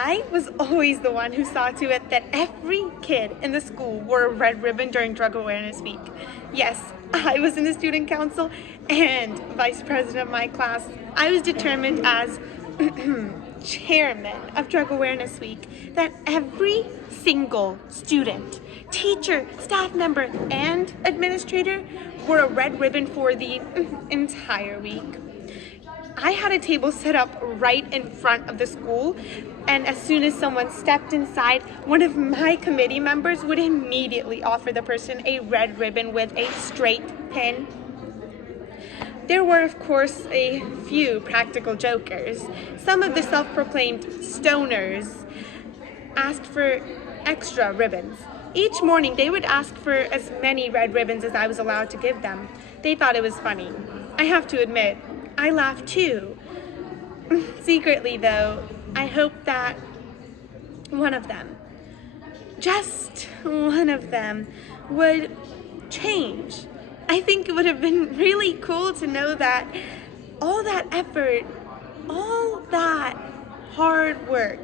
I was always the one who saw to it that every kid in the school wore a red ribbon during Drug Awareness Week. Yes, I was in the student council and vice president of my class. I was determined as chairman of Drug Awareness Week that every single student, teacher, staff member, and administrator wore a red ribbon for the entire week. I had a table set up right in front of the school, and as soon as someone stepped inside, one of my committee members would immediately offer the person a red ribbon with a straight pin. There were, of course, a few practical jokers. Some of the self-proclaimed stoners asked for extra ribbons. Each morning, they would ask for as many red ribbons as I was allowed to give them. They thought it was funny. I have to admit, I laughed too. Secretly, though, I hoped that one of them, just one of them, would change. I think it would have been really cool to know that all that effort, all that hard work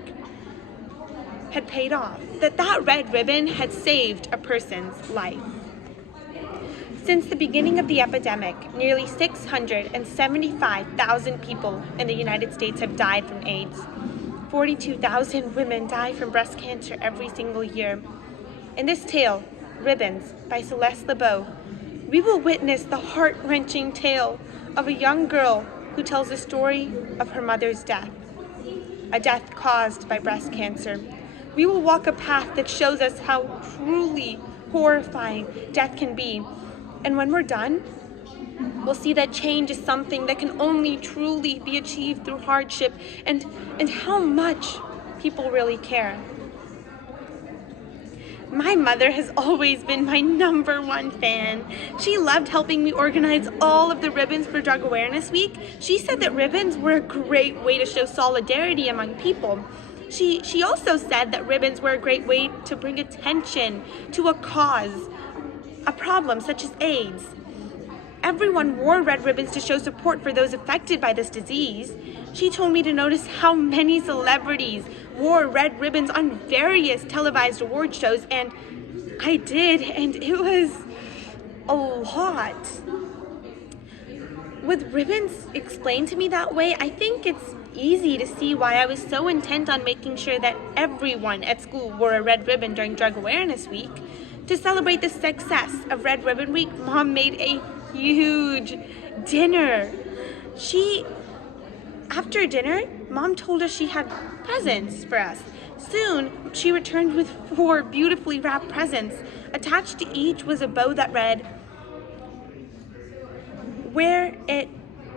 had paid off, that red ribbon had saved a person's life. Since the beginning of the epidemic, nearly 675,000 people in the United States have died from AIDS. 42,000 women die from breast cancer every single year. In this tale, Ribbons by Celeste LeBeau, we will witness the heart-wrenching tale of a young girl who tells the story of her mother's death, a death caused by breast cancer. We will walk a path that shows us how truly horrifying death can be. And when we're done, we'll see that change is something that can only truly be achieved through hardship and how much people really care. My mother has always been my #1 fan. She loved helping me organize all of the ribbons for Drug Awareness Week. She said that ribbons were a great way to show solidarity among people. She also said that ribbons were a great way to bring attention to a cause, a problem such as AIDS. Everyone wore red ribbons to show support for those affected by this disease. She told me to notice how many celebrities wore red ribbons on various televised award shows, and I did, and it was a lot. With ribbons explained to me that way, I think it's easy to see why I was so intent on making sure that everyone at school wore a red ribbon during Drug Awareness Week. To celebrate the success of Red Ribbon Week, Mom made a huge dinner. After dinner, Mom told us she had presents for us. Soon, she returned with 4 beautifully wrapped presents. Attached to each was a bow that read, "Wear it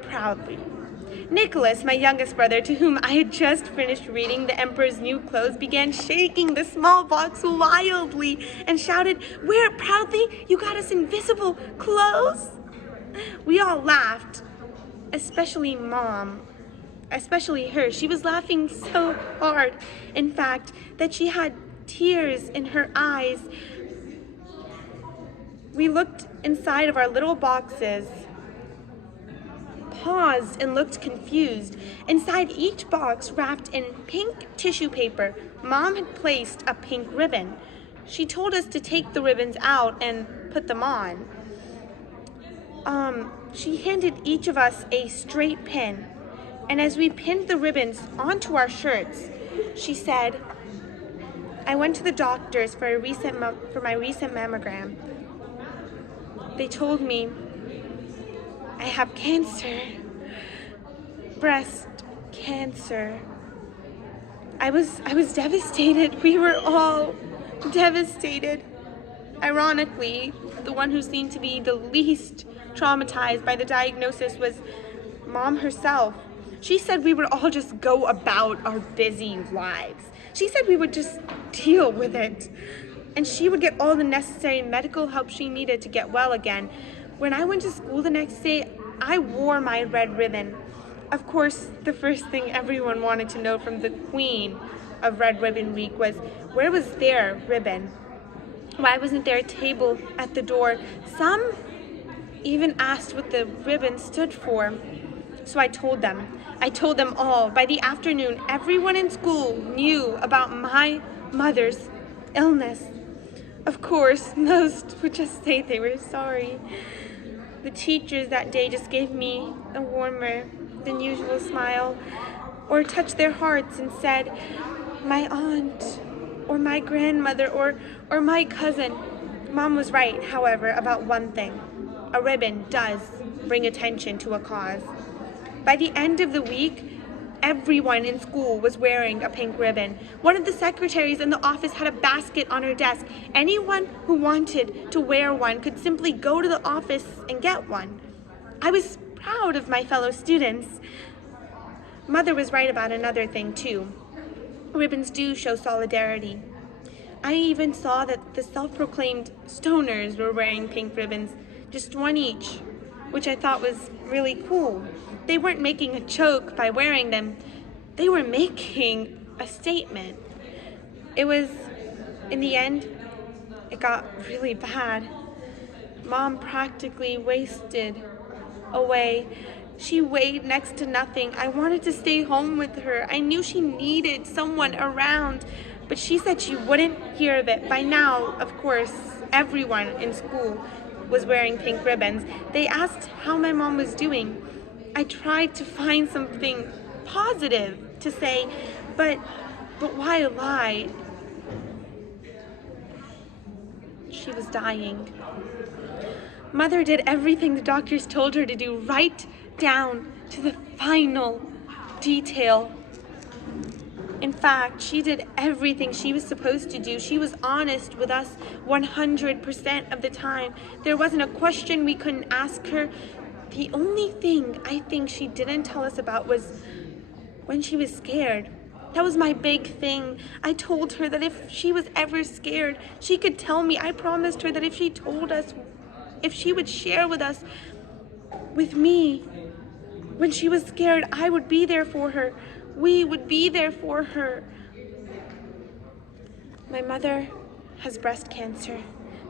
proudly." Nicholas, my youngest brother, to whom I had just finished reading The Emperor's New Clothes, began shaking the small box wildly and shouted, "Wear it proudly, you got us invisible clothes!" We all laughed, especially Mom, especially her. She was laughing so hard, in fact, that she had tears in her eyes. We looked inside of our little boxes, paused and looked confused. Inside each box, wrapped in pink tissue paper, Mom had placed a pink ribbon. She told us to take the ribbons out and put them on. She handed each of us a straight pin, and as we pinned the ribbons onto our shirts, she said, "I went to the doctors for my recent mammogram. They told me I have cancer, breast cancer." I was devastated. We were all devastated. Ironically, the one who seemed to be the least traumatized by the diagnosis was Mom herself. She said we would all just go about our busy lives. She said we would just deal with it, and she would get all the necessary medical help she needed to get well again. When I went to school the next day, I wore my red ribbon. Of course, the first thing everyone wanted to know from the queen of Red Ribbon Week was, where was their ribbon? Why wasn't there a table at the door? Some even asked what the ribbon stood for. So I told them. I told them all. By the afternoon, everyone in school knew about my mother's illness. Of course, most would just say they were sorry. The teachers that day just gave me a warmer than usual smile, or touched their hearts and said, my aunt, or my grandmother, or my cousin. Mom was right, however, about one thing. A ribbon does bring attention to a cause. By the end of the week, everyone in school was wearing a pink ribbon. One of the secretaries in the office had a basket on her desk. Anyone who wanted to wear one could simply go to the office and get one. I was proud of my fellow students. Mother was right about another thing too. Ribbons do show solidarity. I even saw that the self-proclaimed stoners were wearing pink ribbons, just one each, which I thought was really cool. They weren't making a joke by wearing them. They were making a statement. It was, in the end, it got really bad. Mom practically wasted away. She weighed next to nothing. I wanted to stay home with her. I knew she needed someone around, but she said she wouldn't hear of it. By now, of course, everyone in school was wearing pink ribbons. They asked how my mom was doing. I tried to find something positive to say, but why lie? She was dying. Mother did everything the doctors told her to do, right down to the final detail. In fact, she did everything she was supposed to do. She was honest with us 100% of the time. There wasn't a question we couldn't ask her. The only thing I think she didn't tell us about was when she was scared. That was my big thing. I told her that if she was ever scared, she could tell me. I promised her that if she told us, if she would share with me, when she was scared, I would be there for her. We would be there for her. My mother has breast cancer.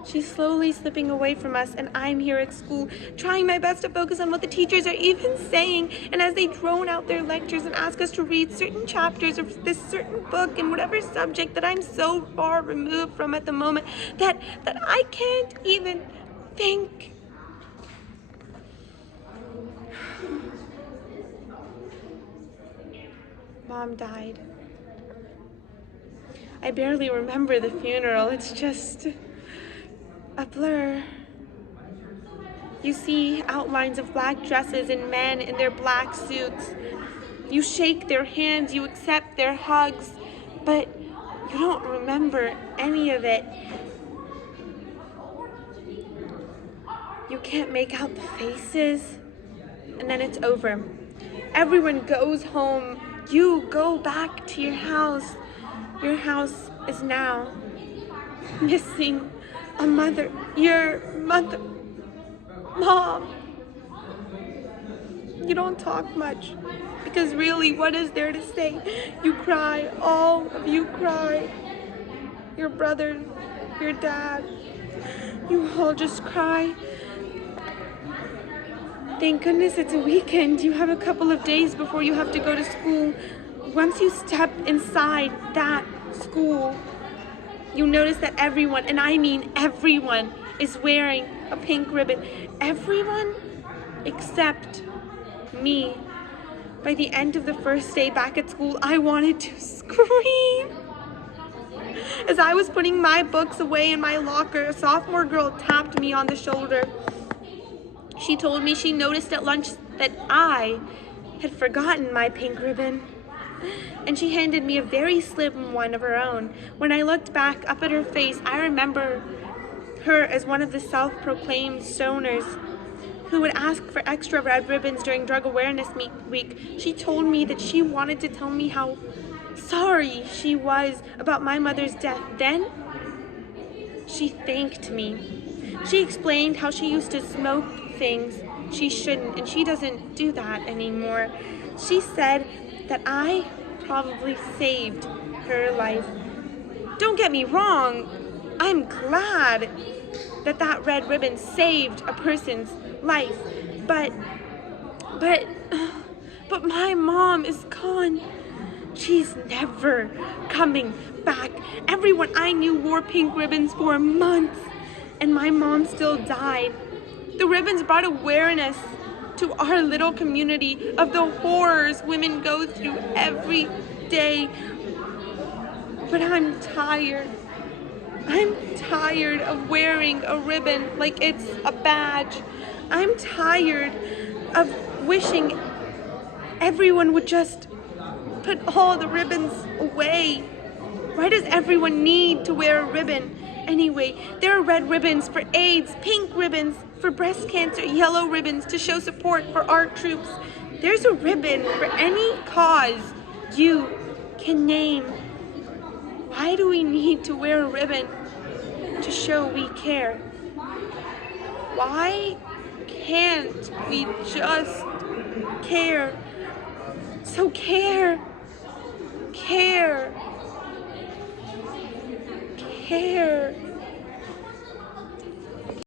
She's slowly slipping away from us, and I'm here at school trying my best to focus on what the teachers are even saying. And as they drone out their lectures and ask us to read certain chapters of this certain book in whatever subject that I'm so far removed from at the moment that I can't even think. Mom died. I barely remember the funeral. It's just a blur. You see outlines of black dresses and men in their black suits. You shake their hands, you accept their hugs, but you don't remember any of it. You can't make out the faces, and then it's over. Everyone goes home. You go back to your house. Your house is now missing a mother. Your mother. Mom. You don't talk much, because really, what is there to say? You cry. All of you cry. Your brother, your dad, you all just cry. Thank goodness it's a weekend. You have a couple of days before you have to go to school. Once you step inside that school, you notice that everyone, and I mean everyone, is wearing a pink ribbon. Everyone except me. By the end of the first day back at school, I wanted to scream. As I was putting my books away in my locker, a sophomore girl tapped me on the shoulder. She told me she noticed at lunch that I had forgotten my pink ribbon, and she handed me a very slim one of her own. When I looked back up at her face, I remember her as one of the self-proclaimed stoners who would ask for extra red ribbons during Drug Awareness Week. She told me that she wanted to tell me how sorry she was about my mother's death. Then she thanked me. She explained how she used to smoke things she shouldn't, and she doesn't do that anymore. She said that I probably saved her life. Don't get me wrong, I'm glad that that red ribbon saved a person's life, but But my mom is gone. She's never coming back. Everyone I knew wore pink ribbons for months, and my mom still died. The ribbons brought awareness to our little community of the horrors women go through every day. But I'm tired. I'm tired of wearing a ribbon like it's a badge. I'm tired of wishing everyone would just put all the ribbons away. Why does everyone need to wear a ribbon? Anyway, there are red ribbons for AIDS, pink ribbons for breast cancer, yellow ribbons to show support for our troops. There's a ribbon for any cause you can name. Why do we need to wear a ribbon to show we care? Why can't we just care? So care. Care.